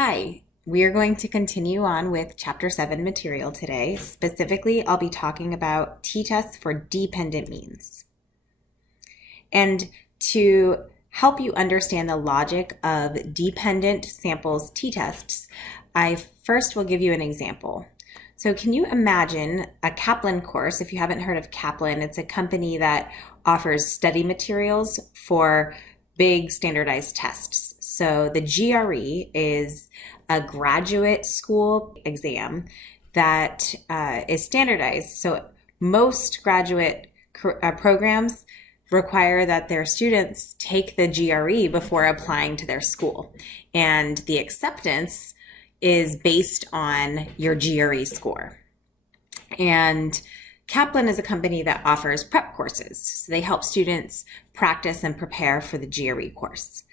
Hi, we are going to continue on with Chapter 7 material today. Specifically, I'll be talking about t-tests for dependent means. And to help you understand the logic of dependent samples t-tests, I first will give you an example. So can you imagine a Kaplan course? If you haven't heard of Kaplan, it's a company that offers study materials for big standardized tests. So the GRE is a graduate school exam that is standardized. So most graduate programs require that their students take the GRE before applying to their school. And the acceptance is based on your GRE score. And Kaplan is a company that offers prep courses. So they help students practice and prepare for the GRE course.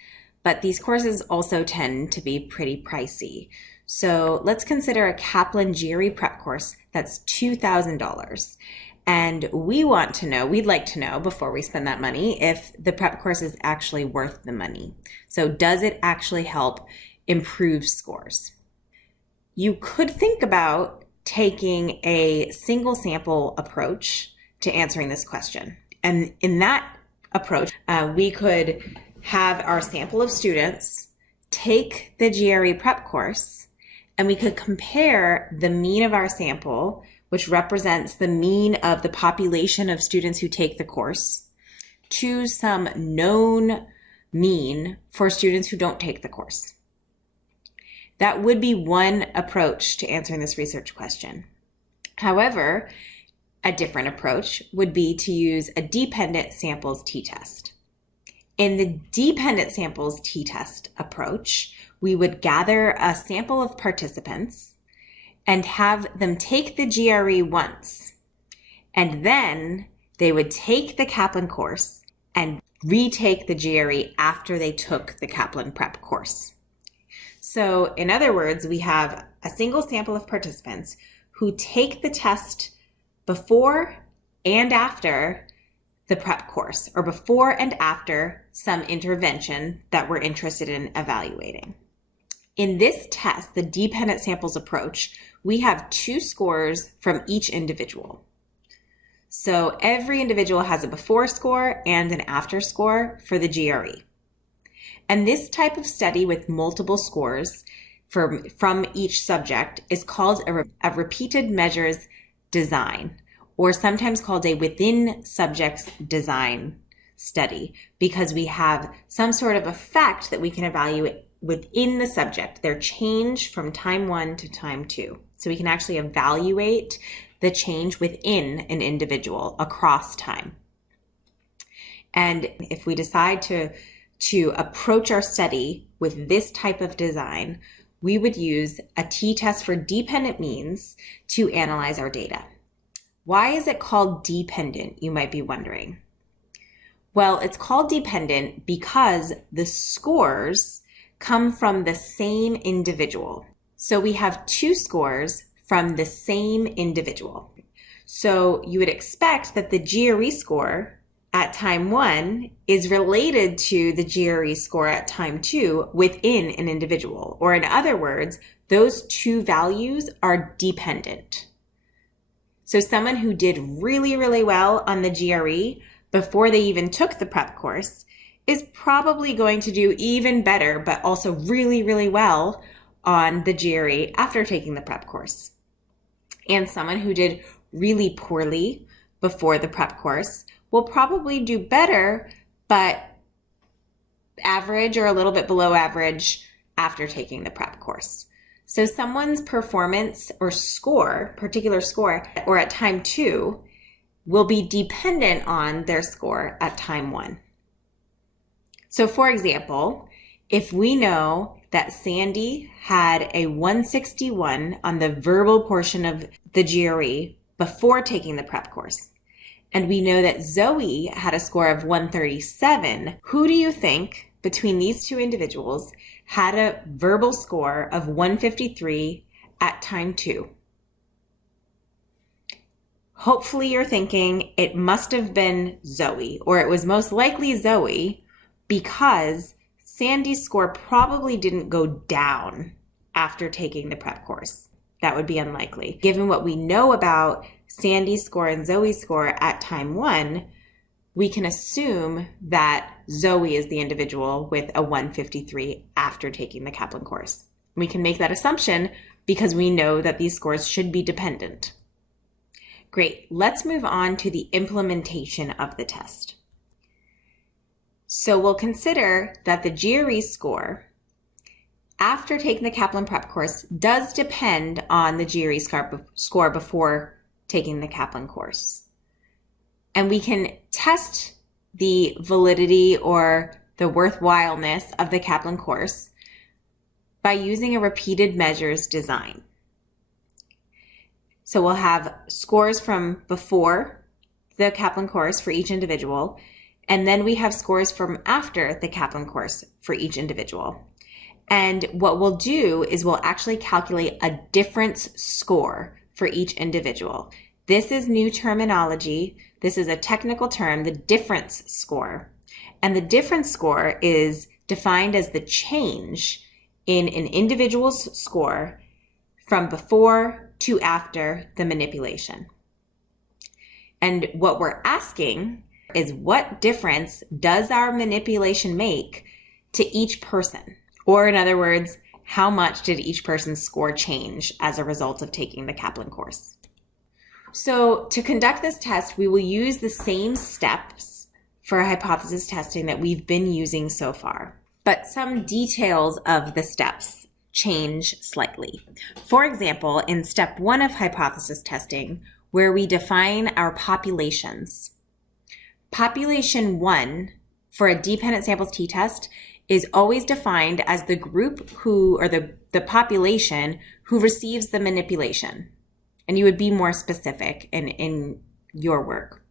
But these courses also tend to be pretty pricey. So let's consider a Kaplan GRE prep course that's $2,000. And we'd like to know before we spend that money if the prep course is actually worth the money. So does it actually help improve scores? You could think about taking a single sample approach to answering this question. And in that approach, we could have our sample of students take the GRE prep course, and we could compare the mean of our sample, which represents the mean of the population of students who take the course, to some known mean for students who don't take the course. That would be one approach to answering this research question. However, a different approach would be to use a dependent samples t-test. In the dependent samples t-test approach, we would gather a sample of participants and have them take the GRE once, and then they would take the Kaplan course and retake the GRE after they took the Kaplan prep course. So in other words, we have a single sample of participants who take the test before and after the prep course, or before and after some intervention that we're interested in evaluating. In this test, the dependent samples approach, we have two scores from each individual. So every individual has a before score and an after score for the GRE. And this type of study with multiple scores from each subject is called a repeated measures design, or sometimes called a within subjects design study, because we have some sort of effect that we can evaluate within the subject, their change from time 1 to time 2. So we can actually evaluate the change within an individual across time. And if we decide to approach our study with this type of design, we would use a t-test for dependent means to analyze our data. Why is it called dependent, you might be wondering? Well, it's called dependent because the scores come from the same individual. So we have two scores from the same individual. So you would expect that the GRE score at time 1 is related to the GRE score at time 2 within an individual. Or in other words, those two values are dependent. So someone who did really, really well on the GRE before they even took the prep course is probably going to do even better, but also really, really well on the GRE after taking the prep course. And someone who did really poorly before the prep course will probably do better, but average or a little bit below average after taking the prep course. So someone's performance or score, particular score, or at time 2 will be dependent on their score at time 1. So for example, if we know that Sandy had a 161 on the verbal portion of the GRE before taking the prep course, and we know that Zoe had a score of 137, who do you think between these two individuals had a verbal score of 153 at time 2? Hopefully you're thinking it must have been Zoe, or it was most likely Zoe, because Sandy's score probably didn't go down after taking the prep course. That would be unlikely. Given what we know about Sandy's score and Zoe's score at time 1, we can assume that Zoe is the individual with a 153 after taking the Kaplan course. We can make that assumption because we know that these scores should be dependent. Great, let's move on to the implementation of the test. So we'll consider that the GRE score after taking the Kaplan prep course does depend on the GRE score before taking the Kaplan course. And we can test the validity or the worthwhileness of the Kaplan course by using a repeated measures design. So we'll have scores from before the Kaplan course for each individual, and then we have scores from after the Kaplan course for each individual. And what we'll do is we'll actually calculate a difference score for each individual. This is new terminology. This is a technical term, the difference score. And the difference score is defined as the change in an individual's score from before to after the manipulation. And what we're asking is, what difference does our manipulation make to each person? Or in other words, how much did each person's score change as a result of taking the Kaplan course? So to conduct this test, we will use the same steps for hypothesis testing that we've been using so far, but some details of the steps change slightly. For example, in step 1 of hypothesis testing, where we define our populations, population 1 for a dependent samples t-test is always defined as the group who, or the population who receives the manipulation. And you would be more specific in your work.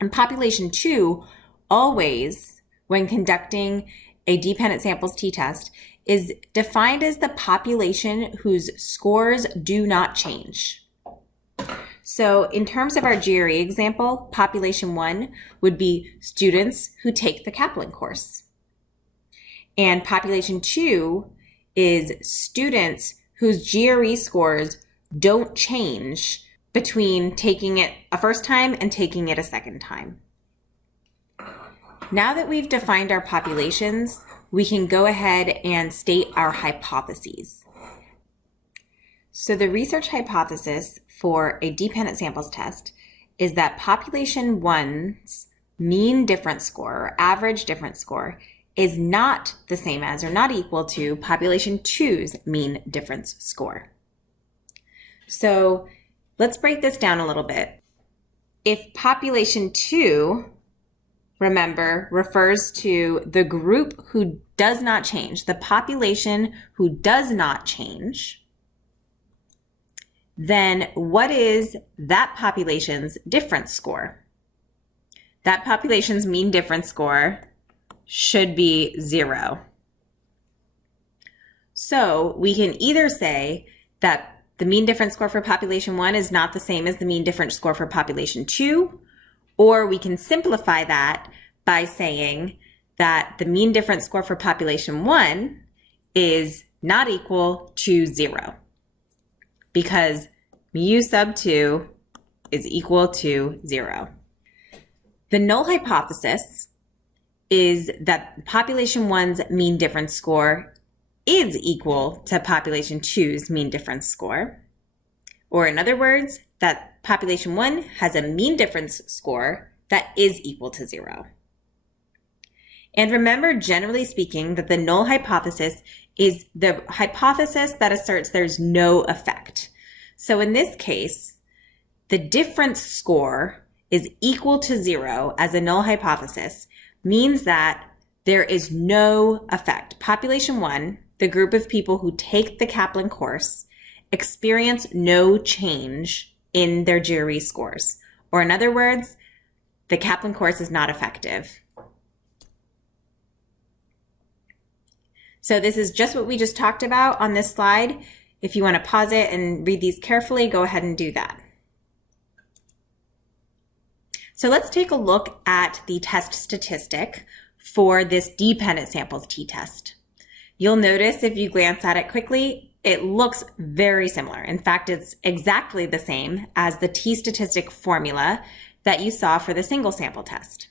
And population 2, always, when conducting a dependent samples t-test, is defined as the population whose scores do not change. So in terms of our GRE example, population 1 would be students who take the Kaplan course. And population 2 is students whose GRE scores don't change between taking it a first time and taking it a second time. Now that we've defined our populations, we can go ahead and state our hypotheses. So the research hypothesis for a dependent samples test is that population 1's mean difference score, or average difference score, is not the same as or not equal to population 2's mean difference score. So let's break this down a little bit. If population 2, remember, refers to the group who does not change, the population who does not change, then what is that population's difference score? That population's mean difference score should be 0. So we can either say that the mean difference score for population 1 is not the same as the mean difference score for population 2, or we can simplify that by saying that the mean difference score for population 1 is not equal to 0, because mu sub 2 is equal to 0. The null hypothesis is that population 1's mean difference score is equal to population 2's mean difference score. Or in other words, that population 1 has a mean difference score that is equal to 0. And remember, generally speaking, that the null hypothesis is the hypothesis that asserts there's no effect. So in this case, the difference score is equal to 0 as a null hypothesis means that there is no effect. Population 1, the group of people who take the Kaplan course, experience no change in their GRE scores. Or in other words, the Kaplan course is not effective. So this is just what we just talked about on this slide. If you want to pause it and read these carefully, go ahead and do that. So let's take a look at the test statistic for this dependent samples t-test. You'll notice if you glance at it quickly, it looks very similar. In fact, it's exactly the same as the t-statistic formula that you saw for the single sample test.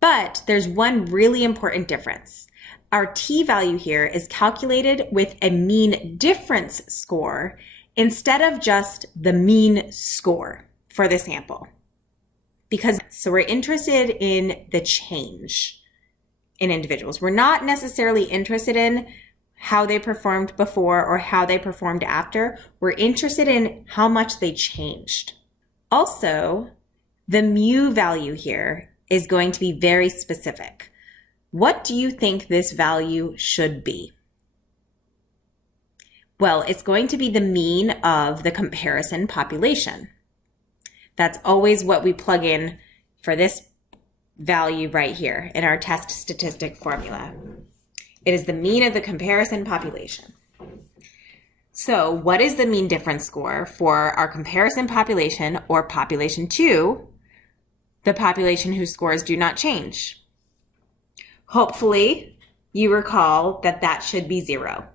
But there's one really important difference. Our t-value here is calculated with a mean difference score instead of just the mean score for the sample. So we're interested in the change in individuals. We're not necessarily interested in how they performed before or how they performed after. We're interested in how much they changed. Also, the mu value here is going to be very specific. What do you think this value should be? Well, it's going to be the mean of the comparison population. That's always what we plug in for this value right here in our test statistic formula. It is the mean of the comparison population. So what is the mean difference score for our comparison population, or population 2, the population whose scores do not change? Hopefully you recall that that should be 0.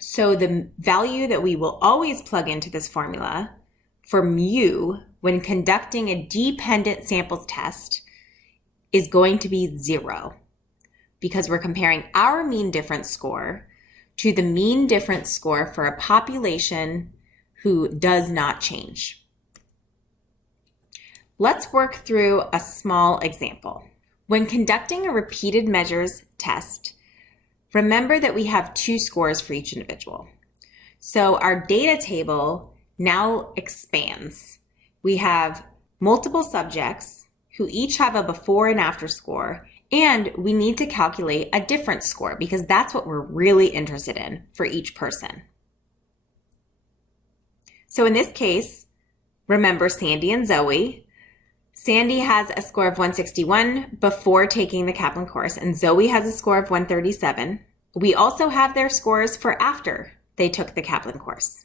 So the value that we will always plug into this formula for mu when conducting a dependent samples test is going to be 0, because we're comparing our mean difference score to the mean difference score for a population who does not change. Let's work through a small example. When conducting a repeated measures test, remember that we have 2 scores for each individual. So our data table now expands. We have multiple subjects who each have a before and after score, and we need to calculate a difference score because that's what we're really interested in for each person. So in this case, remember Sandy and Zoe. Sandy has a score of 161 before taking the Kaplan course, and Zoe has a score of 137. We also have their scores for after they took the Kaplan course.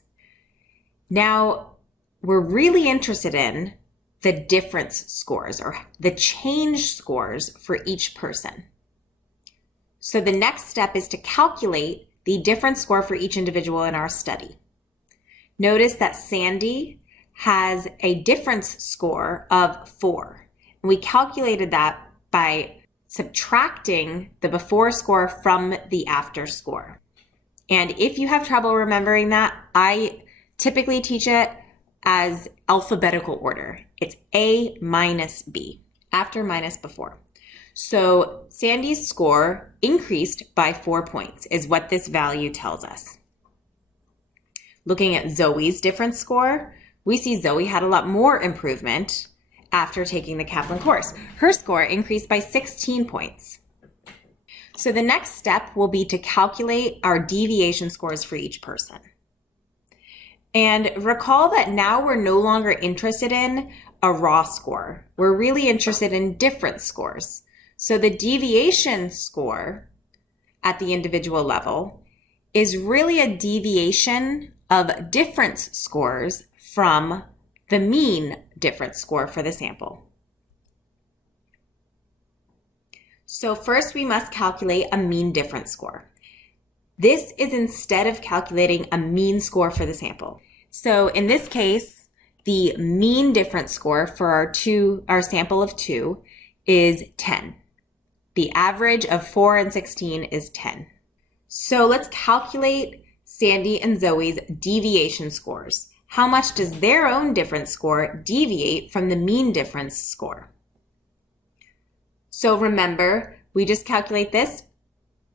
Now, we're really interested in the difference scores, or the change scores for each person. So the next step is to calculate the difference score for each individual in our study. Notice that Sandy has a difference score of 4. We calculated that by subtracting the before score from the after score. And if you have trouble remembering that, I typically teach it as alphabetical order. It's A minus B, after minus before. So Sandy's score increased by 4 points is what this value tells us. Looking at Zoe's difference score, we see Zoe had a lot more improvement after taking the Kaplan course. Her score increased by 16 points. So the next step will be to calculate our deviation scores for each person. And recall that now we're no longer interested in a raw score. We're really interested in difference scores. So the deviation score at the individual level is really a deviation of difference scores from the mean difference score for the sample. So first we must calculate a mean difference score. This is instead of calculating a mean score for the sample. So in this case, the mean difference score for our sample of 2 is 10. The average of 4 and 16 is 10. So let's calculate Sandy and Zoe's deviation scores. How much does their own difference score deviate from the mean difference score? So remember, we just calculate this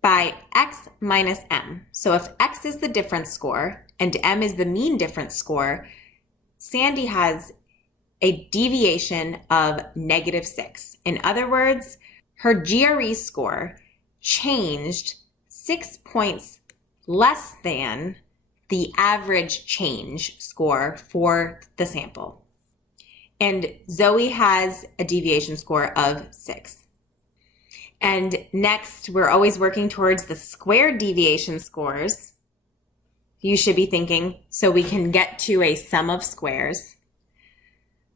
by x minus m. So if x is the difference score and m is the mean difference score, Sandy has a deviation of -6. In other words, her GRE score changed 6 points less than the average change score for the sample. And Zoe has a deviation score of 6. And next, we're always working towards the squared deviation scores. You should be thinking, so we can get to a sum of squares.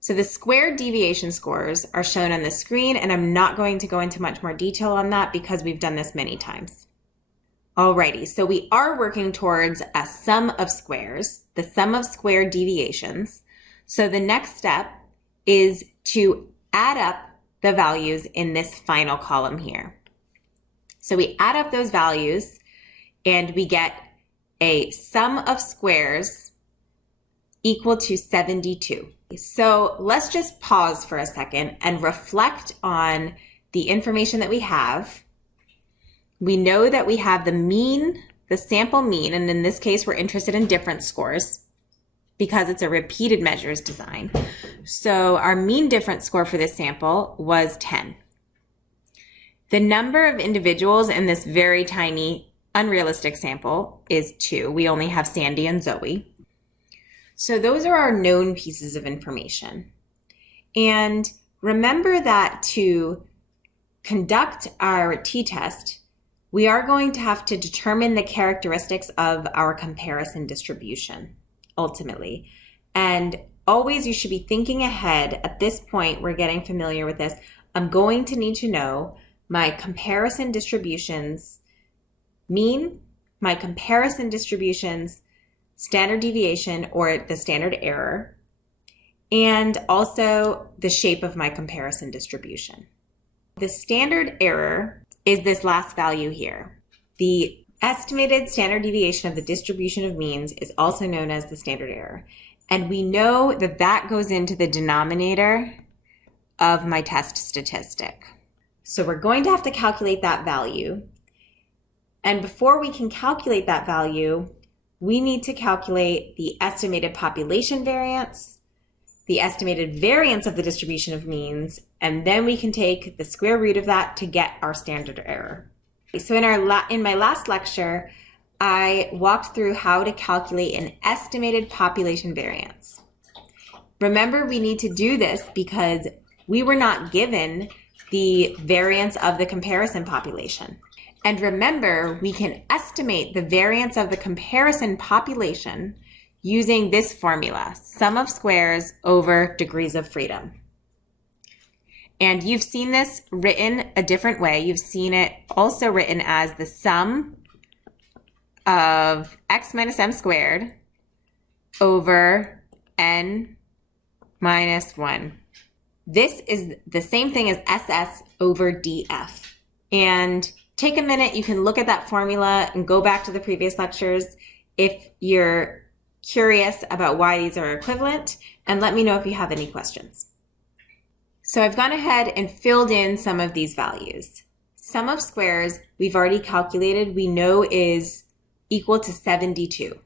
So the squared deviation scores are shown on the screen, and I'm not going to go into much more detail on that because we've done this many times. Alrighty, so we are working towards a sum of squares, the sum of square deviations. So the next step is to add up the values in this final column here. So we add up those values and we get a sum of squares equal to 72. So let's just pause for a second and reflect on the information that we have. We know that we have the mean, the sample mean, and in this case, we're interested in difference scores because it's a repeated measures design. So our mean difference score for this sample was 10. The number of individuals in this very tiny, unrealistic sample is 2. We only have Sandy and Zoe. So those are our known pieces of information. And remember that to conduct our t-test, we are going to have to determine the characteristics of our comparison distribution, ultimately. And always you should be thinking ahead. At this point, we're getting familiar with this. I'm going to need to know my comparison distributions mean, my comparison distributions standard deviation or the standard error, and also the shape of my comparison distribution. The standard error is this last value here. The estimated standard deviation of the distribution of means is also known as the standard error. And we know that that goes into the denominator of my test statistic. So we're going to have to calculate that value. And before we can calculate that value, we need to calculate the estimated population variance, the estimated variance of the distribution of means, and then we can take the square root of that to get our standard error. So in my last lecture, I walked through how to calculate an estimated population variance. Remember, we need to do this because we were not given the variance of the comparison population. And remember, we can estimate the variance of the comparison population using this formula, sum of squares over degrees of freedom. And you've seen this written a different way. You've seen it also written as the sum of x minus m squared over n minus 1. This is the same thing as SS over DF. And take a minute, you can look at that formula and go back to the previous lectures if you're curious about why these are equivalent, and let me know if you have any questions. So I've gone ahead and filled in some of these values. Sum of squares, we've already calculated, we know is equal to 72.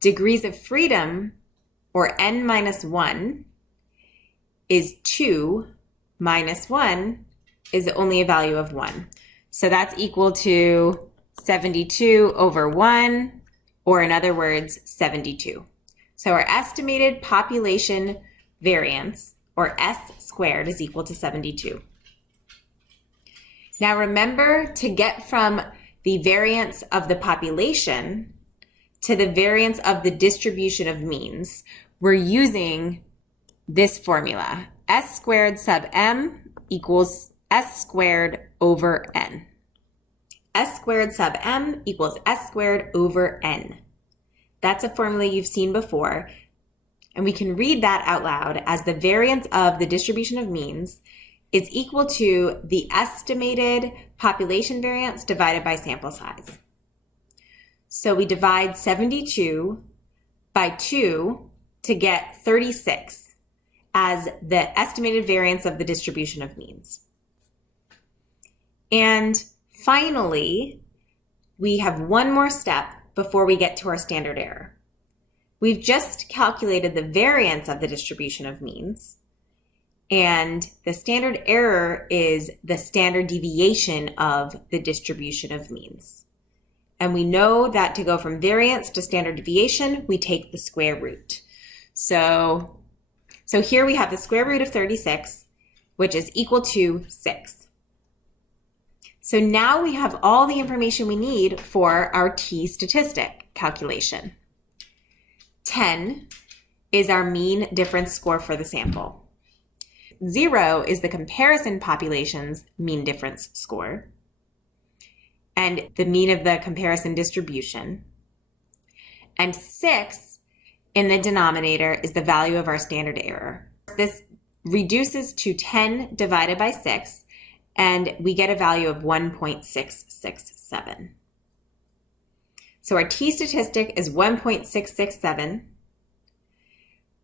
Degrees of freedom, or n minus 1, is 2 minus 1 is only a value of 1. So that's equal to 72 over 1, or in other words, 72. So our estimated population variance, or S squared, is equal to 72. Now remember, to get from the variance of the population to the variance of the distribution of means, we're using this formula. S squared sub m equals S squared over n. S squared sub m equals S squared over n. That's a formula you've seen before, and we can read that out loud as the variance of the distribution of means is equal to the estimated population variance divided by sample size. So we divide 72 by 2 to get 36 as the estimated variance of the distribution of means. And finally, we have one more step before we get to our standard error. We've just calculated the variance of the distribution of means, and the standard error is the standard deviation of the distribution of means. And we know that to go from variance to standard deviation, we take the square root. So here we have the square root of 36, which is equal to 6. So now we have all the information we need for our t statistic calculation. 10 is our mean difference score for the sample. 0 is the comparison population's mean difference score. and the mean of the comparison distribution. And 6 in the denominator is the value of our standard error. This reduces to 10 divided by 6, and we get a value of 1.667. So our t-statistic is 1.667.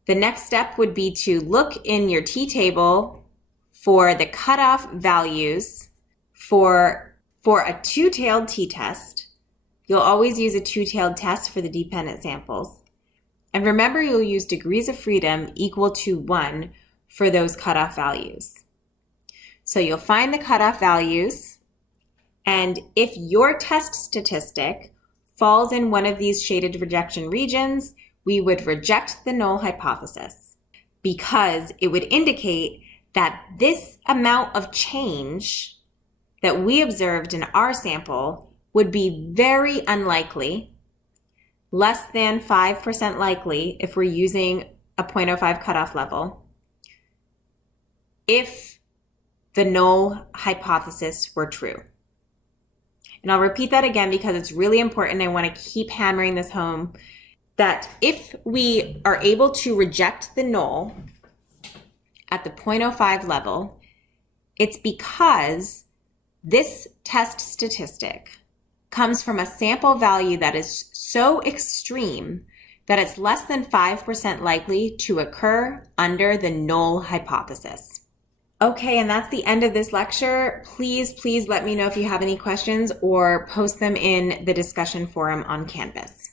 The next step would be to look in your t-table for the cutoff values for a two-tailed t-test. You'll always use a two-tailed test for the dependent samples. And remember, you'll use degrees of freedom equal to 1 for those cutoff values. So you'll find the cutoff values, and if your test statistic falls in one of these shaded rejection regions, we would reject the null hypothesis because it would indicate that this amount of change that we observed in our sample would be very unlikely, less than 5% likely if we're using a 0.05 cutoff level, if the null hypothesis were true. And I'll repeat that again because it's really important. I want to keep hammering this home, that if we are able to reject the null at the 0.05 level, it's because this test statistic comes from a sample value that is so extreme that it's less than 5% likely to occur under the null hypothesis. Okay, and that's the end of this lecture. Please let me know if you have any questions or post them in the discussion forum on Canvas.